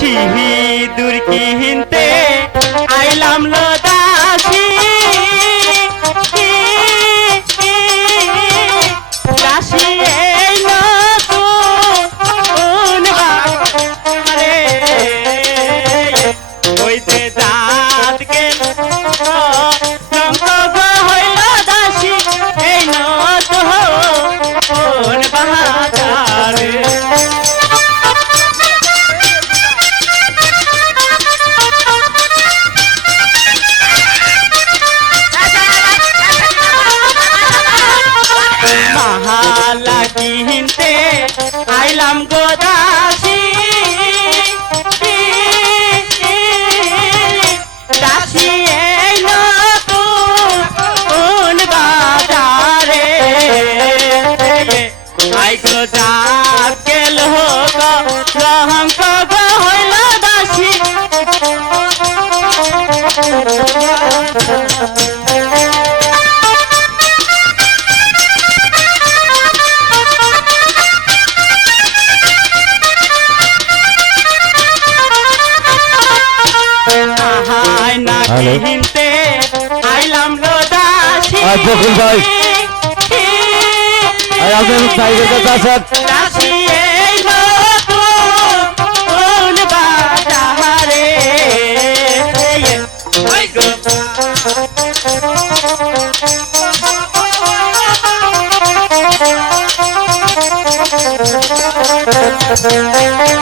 সিঁদুর কিনতে আইলাম লো মাহালা কিনতে আইলাম গোদাসি কিনতে আইলাম লো দাসী আর বকুল ভাই। আর আপনার সাইকেল কাছে দাসী এই নতুন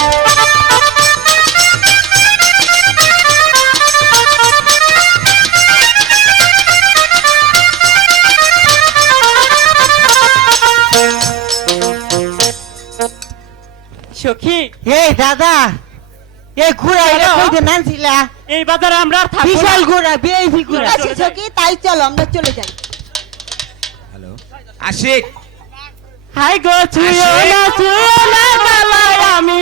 এই ঘোড়া এটা হ্যালো? কইতে নানছিলা এই বাজারে আমরা আর থাকব বিশাল। ঘোড়া বিআইপি ঘোড়া। চলে আচ্ছা তাই চলো আমরা চলে যাই। আশিক। হাই গো ছুঁয়ো না ছুঁয়ো না গলায় আমি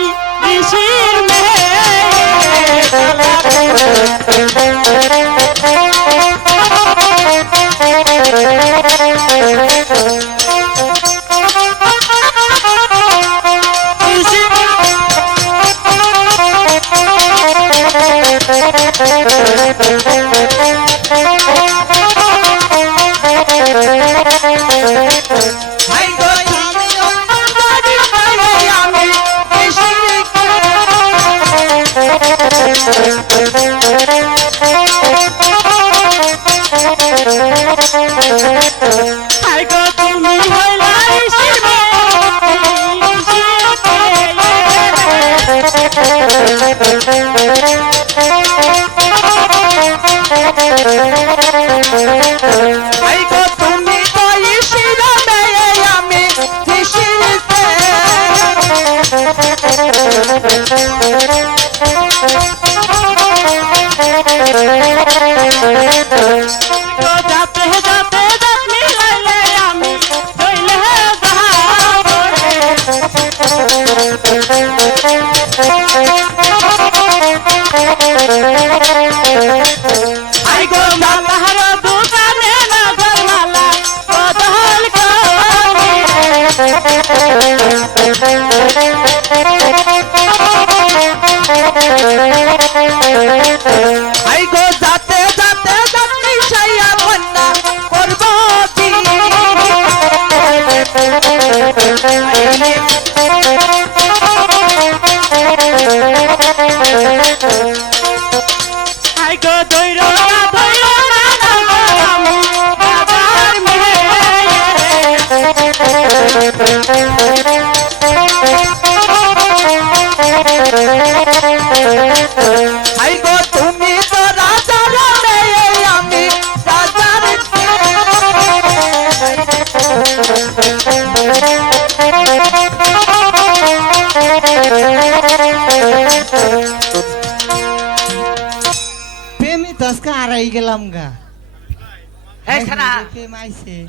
ঋষির হাই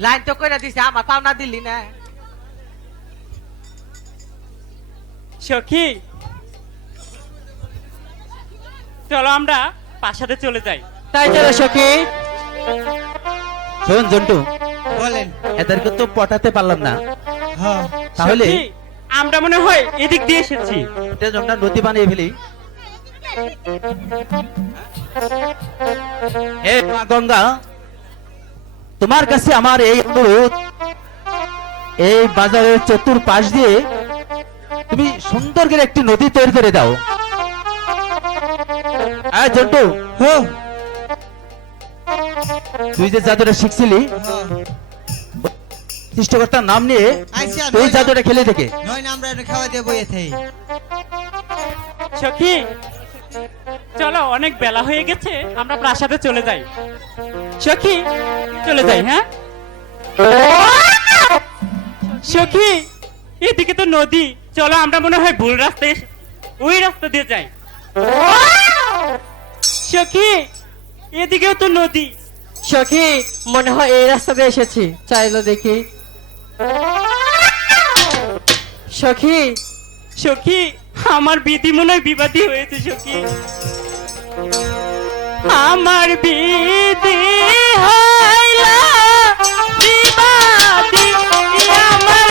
লাইন তো কইরা দিছে আমার পাওনা দিলি না। সখী চলো আমরা প্রাসাদে চলে যাই। তাই চলো সখী। শোন জন্টু। বলেন। এদেরকে তো পটাতে পারলাম না। হ্যাঁ। তাহলে আমরা মনে হয় এদিক দিয়ে এসেছি। এটা আমরা নদী বানিয়ে ফেলি। হে মা গঙ্গা তোমার কাছে আমার এই অনুরোধ এই বাজারের চতুর পাশ দিয়ে তুমি সুন্দর করে একটি নদী তৈরি করে দাও। হ্যাঁ জন্টু তুই যে জাদুটা শিখছিলি সৃষ্টিকর্তার নাম নিয়ে তুই জাদুটা খেলে থেকে নয় আমরা খাওয়া দেবো এতে সখী চলো অনেক বেলা হয়ে গেছে আমরা প্রাসাদে চলে যাই। সখী চলে যাই হ্যাঁ? সখী এদিকে তো নদী। চলো আমরা মনে হয় ভুল রাস্তায় ওই রাস্তা দিয়ে যাই। সখী এদিকেও তো নদী। সখী মনে হয় এই রাস্তাতে এসেছি। চাইলো দেখি। সখী সখী আমার বিধি মনে হয় বিবাদী হয়েছে সখী। আমার বিধি হইল বিবাদী আমার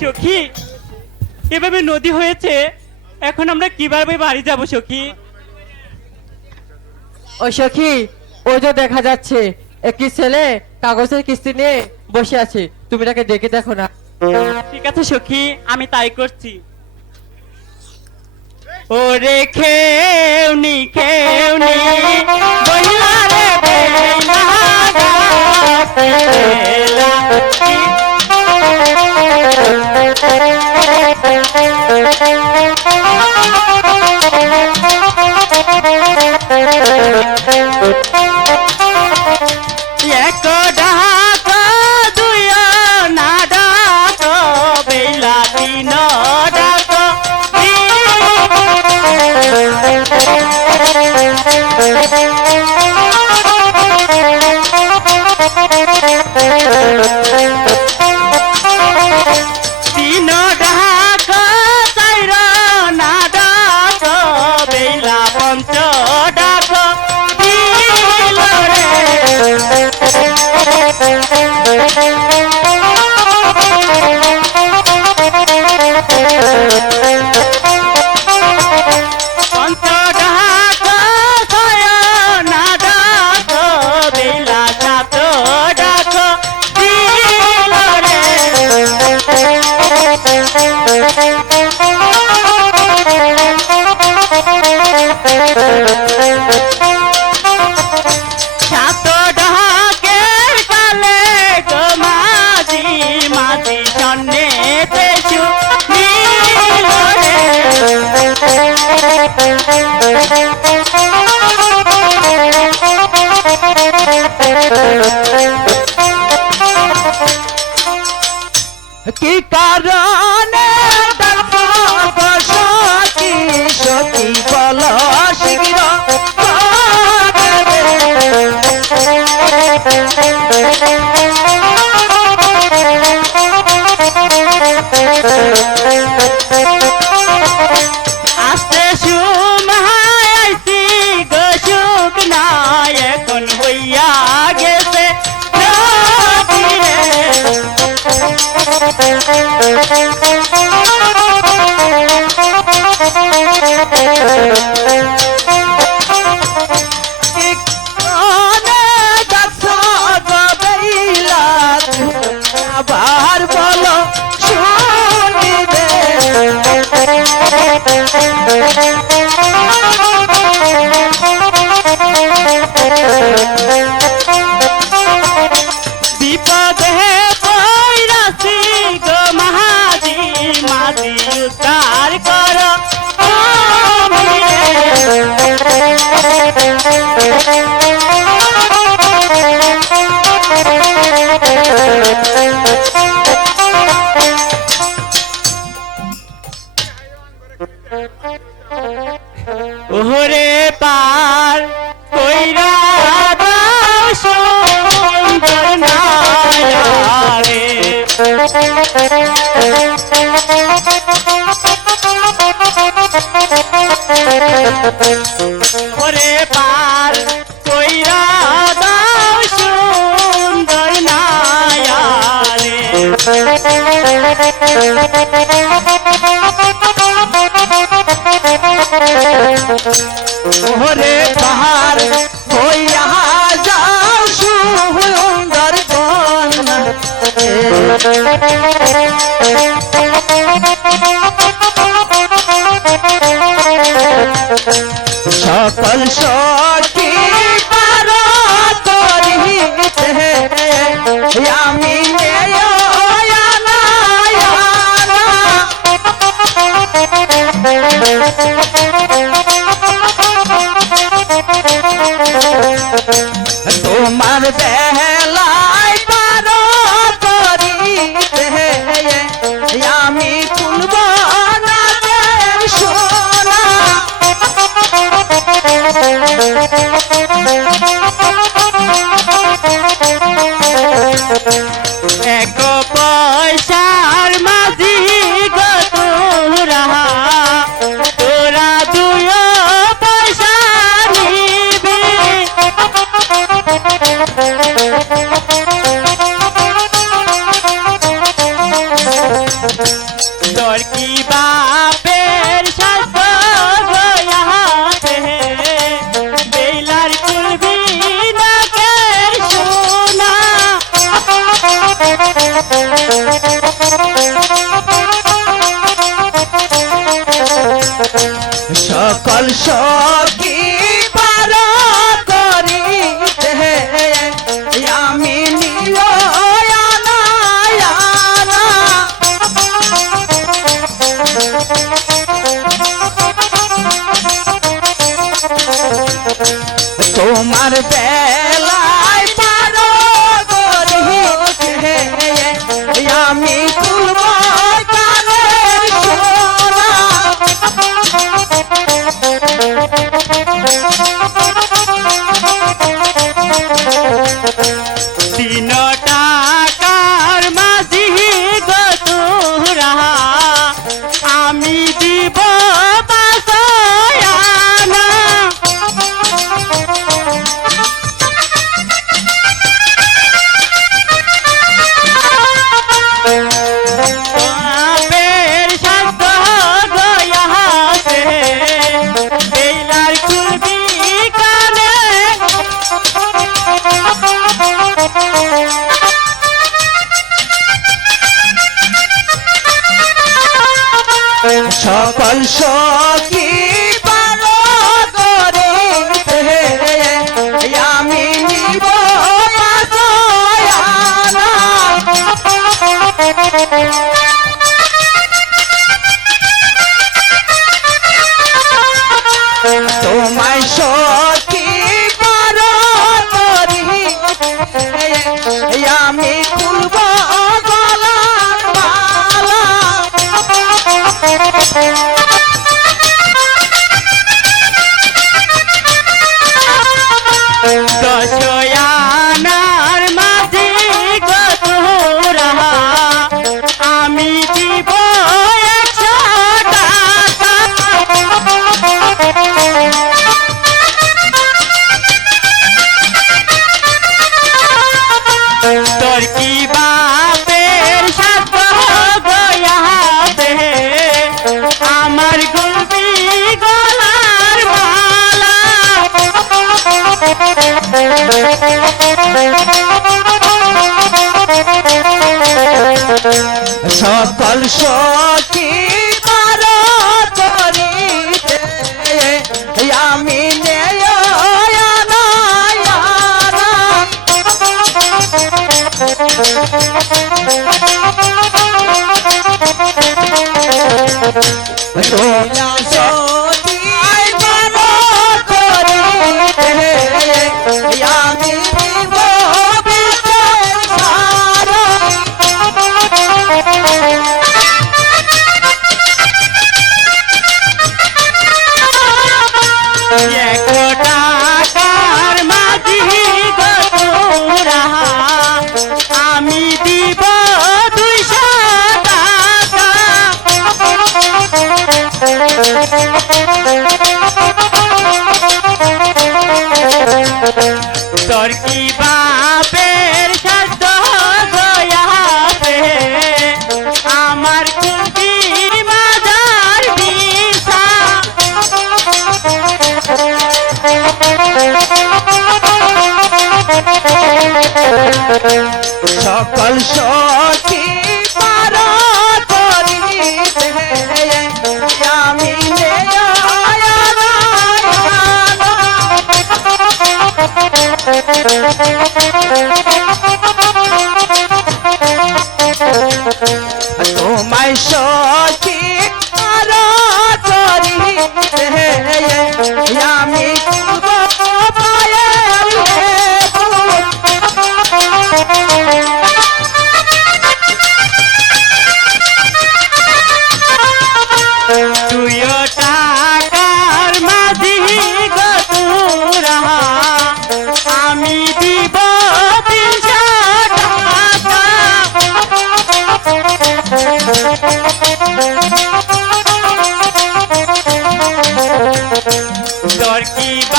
সখী এভাবে নদী হয়েছে এখন আমরা কীভাবে বাড়ি যাব সখী? ওই সখী ওই যে দেখা যাচ্ছে, একটি ছেলে কাগজের কিস্তি নিয়ে বসে আছে। তুমি তাকে ডেকে দেখো না। ঠিক আছে সখী, আমি তাই করছি। ও রে খেউনি খেউনি, বইলা রে বেলা பாட Thank you. Música ওরে সকল সখী আমি Música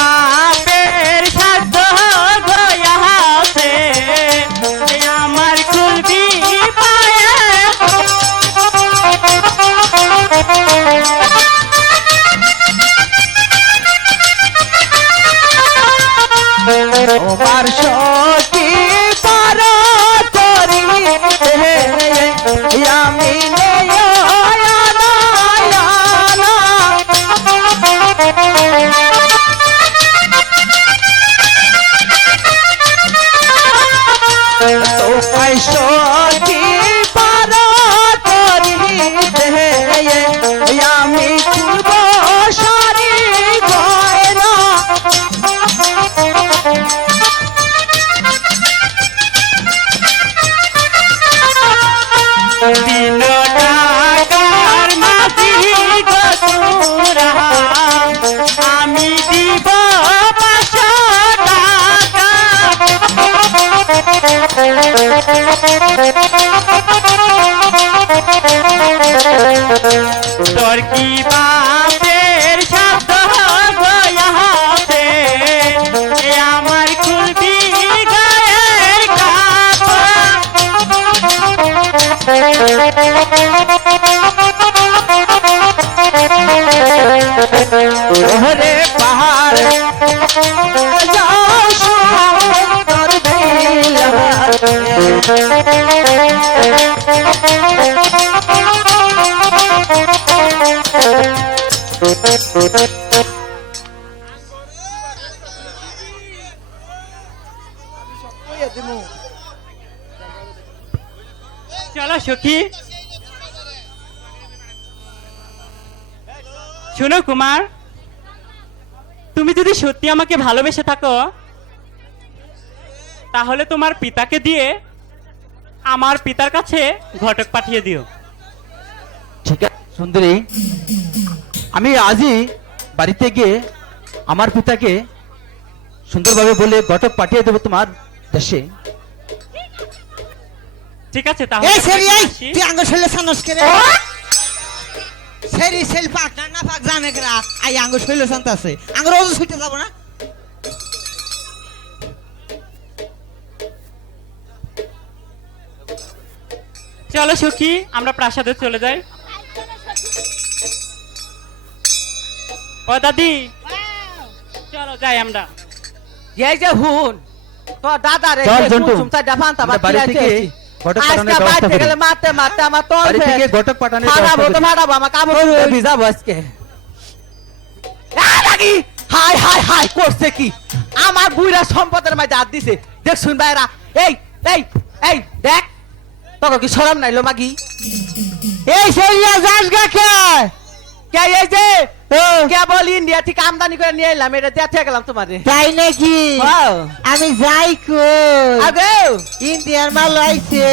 কি ওরে কুমার তুমি যদি সত্যি আমাকে ভালোবেসে থাকো তাহলে তোমার পিতাকে দিয়ে আমার পিতার কাছে ঘটক পাঠিয়ে দিও। ঠিক আছে সুন্দরী। আমি আজই বাড়িতে গিয়ে আমার পিতাকে সুন্দরভাবে বলে ঘটক পাঠিয়ে দেবো তোমার দেশে। ঠিক আছে তাহলে এই সেরি সেল পাক না না পাক জানে করা আই আঙ্গ শৈলে শান্ত আছে। আঙ্গ রোজ ছুটে যাব না? চলো সখী আমরা প্রাসাদে চলে যাই। ও দাদি চলো যাই আমরা। এই যে হুন তো দাদা রে চল, জন্টু। চুমচা ডাফান্তা আমরা বাড়ি থেকে ঘটক পাঠানোর ব্যবস্থা করি। গেলে মারতে মারতে আমার তোর বাড়ি থেকে ঘটক পাঠানোর ফাড়াবো ব্যবস্থা তো করি। আমার কাপড় ধুয়ে ভিজাবো আজকে। লাগি হাই হাই হাই করছে কি? আমার বুইরা সম্পদের মাঝে হাত দিছে। দেখ শুন ভাইরা এই এই এই দেখ। তোকে কি শরম নাইলো মাগি? এই সেরিয়া যাস গা কে? কে এই যে? কেবল ইন্ডিয়া থেকে আমদানি করে নিয়ে এলাম এটা দেখতে গেলাম তোমারে। তাই নাকি? হ্যাঁ। আমি যাই কো আগে। ইন্ডিয়ার মাল আইছে